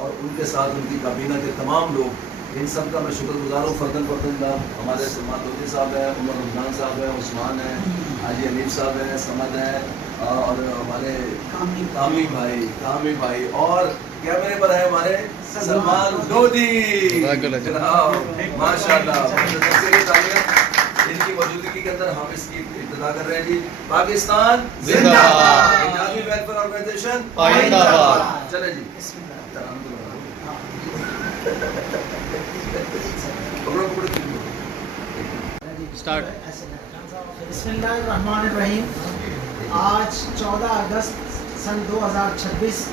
اور ان کے ساتھ ان کی کابینہ کے تمام لوگ، ان سب کا میں شکر گزار ہوں. فردن ہمارے سلمان لودھی صاحب ہیں، عمر رمضان صاحب ہیں، عثمان ہیں، حاجی حنیف صاحب ہیں، سمد ہیں، اور ہمارے کامی بھائی اور کیمرے پر ہے ہمارے سلمان لودھی. ماشاء اللہ، ان کی موجودگی کے اندر ہم اس کی ابتدا کر رہے ہیں. جی پاکستان زندہ باد، اجازی ویلفیئر آرگنائزیشن زندہ باد. چلے جی اسٹارٹ. بسم اللہ الرحمن الرحیم. آج 14 اگست سن 2026.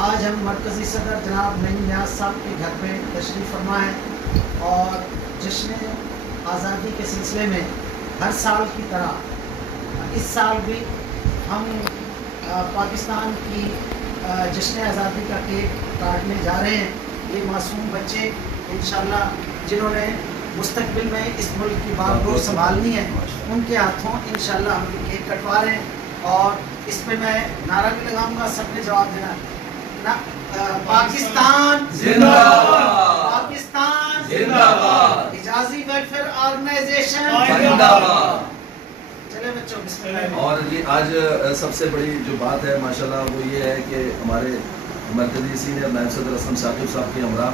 آج ہم مرکزی صدر جناب نعیم نیاز صاحب کے گھر پہ تشریف فرما ہے اور جشن آزادی کے سلسلے میں ہر سال کی طرح اس سال بھی ہم پاکستان کی جشن آزادی کا کیک کاٹنے جا رہے ہیں. یہ معصوم بچے انشاءاللہ جنہوں نے مستقبل میں اس ملک کی بات ڈور سنبھالنی ہے، ان کے ہاتھوں انشاءاللہ ہم یہ کیک کٹوا رہے ہیں. اور اس پہ میں نعرہ بھی لگاؤں گا، سب نے جواب دینا. پاکستان زندہ باد، پاکستان زندہ باد، اجازی ویلفیئر آرگنائزیشن زندہ باد. چلے بچوں بسم اللہ. اور جی آج سب سے بڑی جو بات ہے ماشاءاللہ وہ یہ ہے کہ ہمارے مرکزی سینئر نائب صدر اسلم ثاقب صاحب کے ہمراہ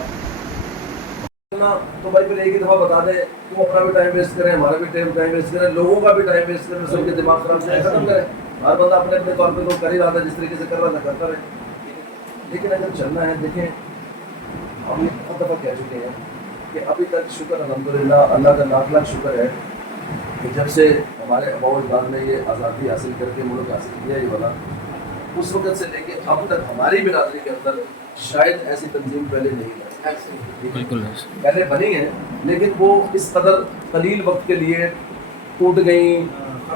تو بھائی پھر ایک ہی دفعہ بتا دیں، تم اپنا بھی ٹائم ویسٹ کریں، ہمارا بھی ٹائم ویسٹ کریں، لوگوں کا بھی ٹائم ویسٹ کریں، سب کے دماغ خراب سے ختم کریں. ہر بندہ اپنے اپنے طور پہ تو کر ہی رہا تھا، جس طریقے سے کر رہا تھا کرتا رہے. لیکن اگر چلنا ہے دیکھیں، ہم یہ بہت دفعہ کہہ چکے ہیں کہ ابھی تک شکر الحمدللہ اللہ کا لاکھ لاکھ شکر ہے کہ جب سے ہمارے آباء و اجداد نے یہ آزادی حاصل کر کے ملک حاصل کیا یہ والا، اس وقت سے لے کے اب تک ہماری برادری کے اندر شاید ایسی تنظیم پہلے نہیں بنی. بالکل پہلے بنی ہیں لیکن وہ اس قدر قلیل وقت کے لیے ٹوٹ گئیں،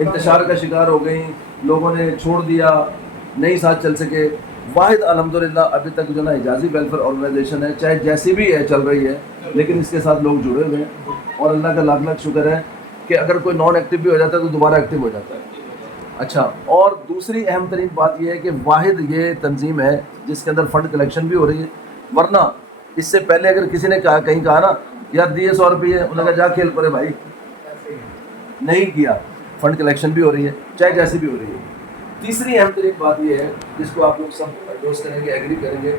انتشار کا شکار ہو گئیں، لوگوں نے چھوڑ دیا، نہیں ساتھ چل سکے. واحد الحمدللہ ابھی تک جو نا اجازی ویلفیئر آرگنائزیشن ہے، چاہے جیسی بھی ہے چل رہی ہے، لیکن اس کے ساتھ لوگ جڑے ہوئے ہیں. اور اللہ کا لاکھ لاکھ شکر ہے کہ اگر کوئی نان ایکٹیو بھی ہو جاتا ہے تو دوبارہ ایکٹیو ہو جاتا ہے. اچھا، اور دوسری اہم ترین بات یہ ہے کہ واحد یہ تنظیم ہے جس کے اندر فنڈ کلیکشن بھی ہو رہی ہے. ورنہ اس سے پہلے اگر کسی نے کہا کہیں کہا نا یار دیے 100 روپئے، انہوں نے کہا جا کھیل پڑے بھائی، نہیں کیا. فنڈ کلیکشن بھی ہو رہی ہے چاہے جیسی بھی ہو رہی ہے. تیسری اہم ترین بات یہ ہے جس کو آپ لوگ سب دوست کریں گے، ایگری کریں گے،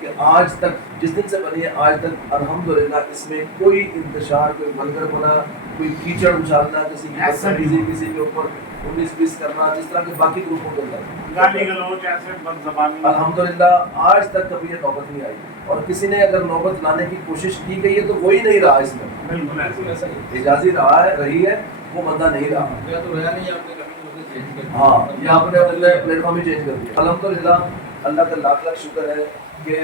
کہ آج تک جس دن سے بنی ہے آج تک الحمدللہ اس میں کوئی انتشار، کوئی بنگر بنا، کوئی کیچڑ اچھالنا، کسی کی بدتمیزی، کسی کے اوپر 19-20 کرنا، جس طرح کے باقی گروپوں کے اندر گالی گلوچ ایسے بد زبانی، الحمدللہ آج تک کبھی یہ نوبت نہیں آئی. اور کسی نے اگر نوبت لانے کی کوشش کی گئی ہے تو وہی نہیں رہا اس میں. بالکل اجازی رہی ہے، وہ بندہ نہیں رہا. ہاں، یہ آپ نے اپنے پلیٹ فارم ہی چینج کر دیا. الحمدللہ اللہ کا لاکھ لاکھ شکر ہے کہ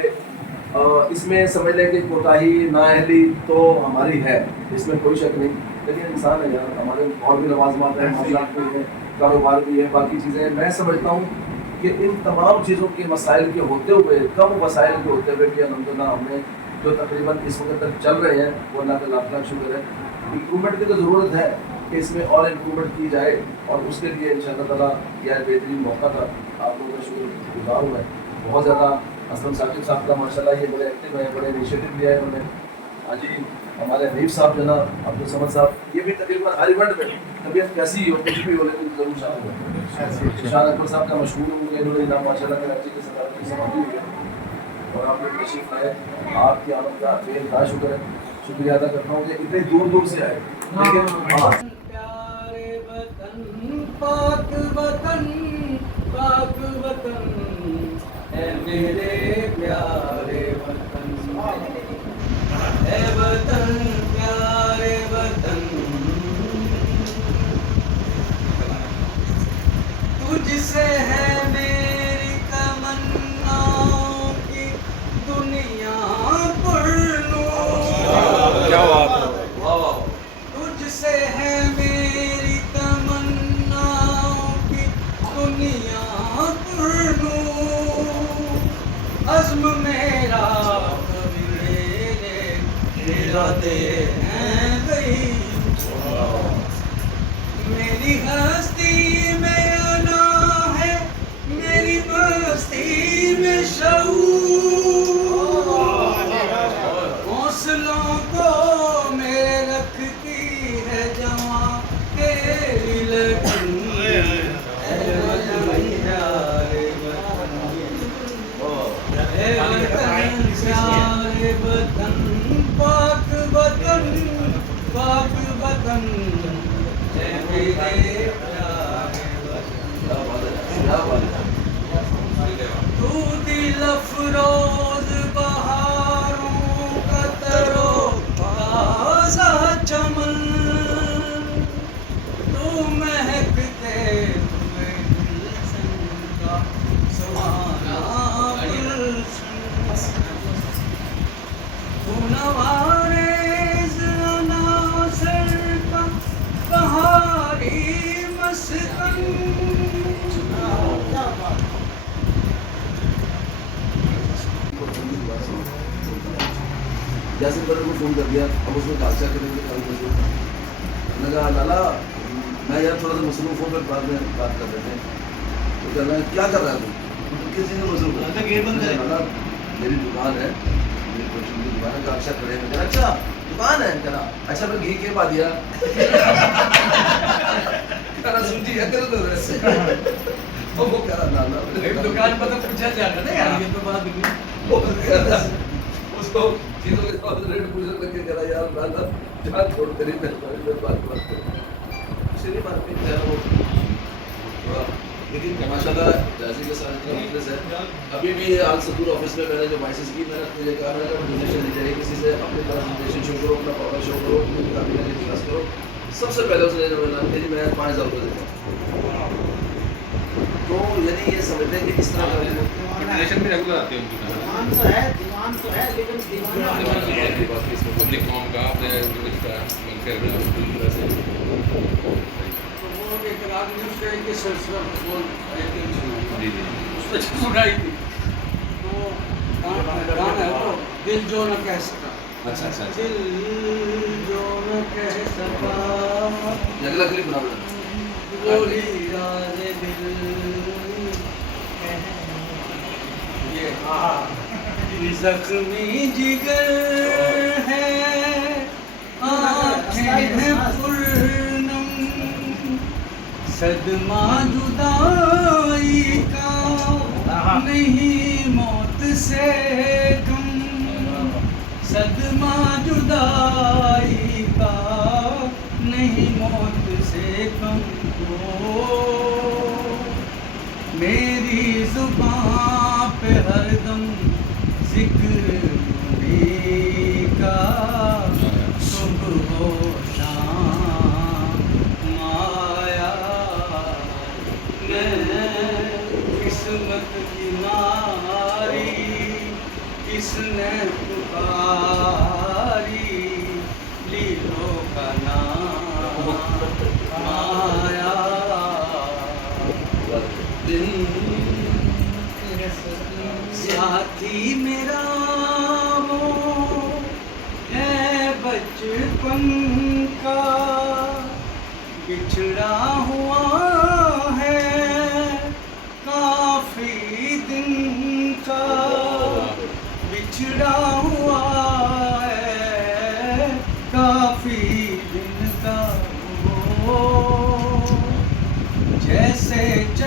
اس میں سمجھ لیں کہ کوتاہی نااہلی تو ہماری ہے، اس میں کوئی شک نہیں. لیکن انسان ہے یار، ہمارے اور بھی لوازمات ہیں، معاملات بھی ہیں، کاروبار بھی ہے، باقی چیزیں ہیں. میں سمجھتا ہوں کہ ان تمام چیزوں کے مسائل کے ہوتے ہوئے، کم وسائل کے ہوتے ہوئے بھی الحمدللہ ہم نے جو تقریباً اس وقت تک چل رہے ہیں وہ اللہ کا لاکھ لاکھ شکر ہے. امپرومنٹ کی تو ضرورت ہے کہ اس میں اور امپرومنٹ کی جائے، اور اس کے لیے انشاءاللہ تعالیٰ یہ بہترین موقع تھا. آپ لوگوں کا شکر گزار ہوں میں بہت زیادہ. اسلم ثاقب صاحب کا ماشاءاللہ یہ بڑے ایکٹیو ہیں، بڑے انیشیٹو لیا ہے انہوں نے. ہاں جی، ہمارے حنیف صاحب جو نا عبدالصمد صاحب، یہ بھی تقریباً ہر ایونٹ میں طبیعت کیسی ہو کچھ بھی ہو لیکن ضرور شامل ہو. شاہ اکبر صاحب کا مشہور ہوئے انہوں نے نام ماشاءاللہ کراچی کے صدارت کی سماعت ہوئی ہے اور آپ لوگ تشریف لائے. آپ کی آمد کا بے انتہا شکر ہے, شکریہ ادا کرتا ہوں کہ اتنے دور دور سے آئے. لیکن پیارے وطن پاک وطن پاک وطن اے میرے پیارے وطن اے وطن پیارے وطن تجھ سے ہے میری تمنا کی دنیا پر نور. کیا بات ہے. تجھ سے ہے میری تمنا کی دنیا پر نور. عزم میرا میرے ارادے ہیں گئی. میری ہستی میں انا ہے میری مستی میں شعور. حوصلوں کو میرے رکھتی ہے جوان تیری لگن. اے وطن پیارے وطن اے وطن پیارے وطن پاک وطن پاک وطن اے میرے پیارے وطن. تو دل افروز بہاروں کا ترو تازہ چمن. تو مہکتے ہوئے گلشن کا سہانا گلشن. تو نوارز عناصر کا بہاری مسکن. یاسر بدر کو فون کر دیا. اب اس میں بادشاہ کریں گے کل بجے. میں نے کہا لالا میں یار تھوڑا سا مصروف ہوں, پھر بعد میں بات کر لیتے ہیں. تو کہنا کیا کر رہا ہے تو کس چیز میں مصروف ہے. لالا میری دکان ہے, میری پرچون کی دکان ہے, کاکشا کھڑے ہیں. کہنا اچھا دکان ہے. کہنا اچھا پھر گھی کے پا دیا. کہنا سنتی ہے کرو تو ویسے. وہ کہہ رہا لالا دکان پر تو پوچھا جا رہا ہے یار, یہ تو بات نہیں. اس کو چیزوں کے ساتھ ریٹ پوچھنے لگ کے کہا یار لالا جہاں چھوڑ کری میں بات کروں. اسی لیے بات نہیں کہہ رہا ہوں. لیکن ماشاء اللہ جیسے کے ساتھ اتنا مخلص ہے. ابھی بھی آج سدور آفس میں نے جو مائسس کی میں نے اپنے کہا میں نے ڈونیشن نہیں چاہیے کسی سے. اپنے پاس ڈونیشن شو کرو, اپنا پاور شو کرو, اپنی کابینہ کی کلاس کرو. سب سے پہلے اس نے جو میری میں 5,000 روپئے دیتا ہوں. تو یعنی یہ سمجھتے ہیں کہ اس طرح کا ڈونیشن بھی ریگولر آتی ہے ان کی. دیوان تو ہے, دیوان تو ہے, لیکن دیوانہ پبلک کام کا آپ نے اس کا ویلفیئر میں تو وہ ایک رات نیوز کا ایک سلسلہ وہ جی جی اس پہ سنائی تھی. تو گانا ہے وہ دل جو نہ کہہ سکا. اچھا اچھا اچھا. دل جو نہ کہہ سکا اگلا کلپ بنا دیں. وہی راز دل یہ زخمی جگر ہے, آنکھیں ہیں پرنم, صدمہ جدائی کا نہیں موت سے کم. صدمہ جدائی کا نہیں موت سے کم. میری زبان پہ ہر دم ذکر نبی کا صبح و شام مایا. میں قسمت کی ماری کس نے پکاری, لیلو کا نام مایا. ساتھی میرا وہ ہے بچپن کا, بچھڑا ہوا ہے کافی دن کا. بچھڑا ہوا ہے کافی دن کا. وہ جیسے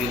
3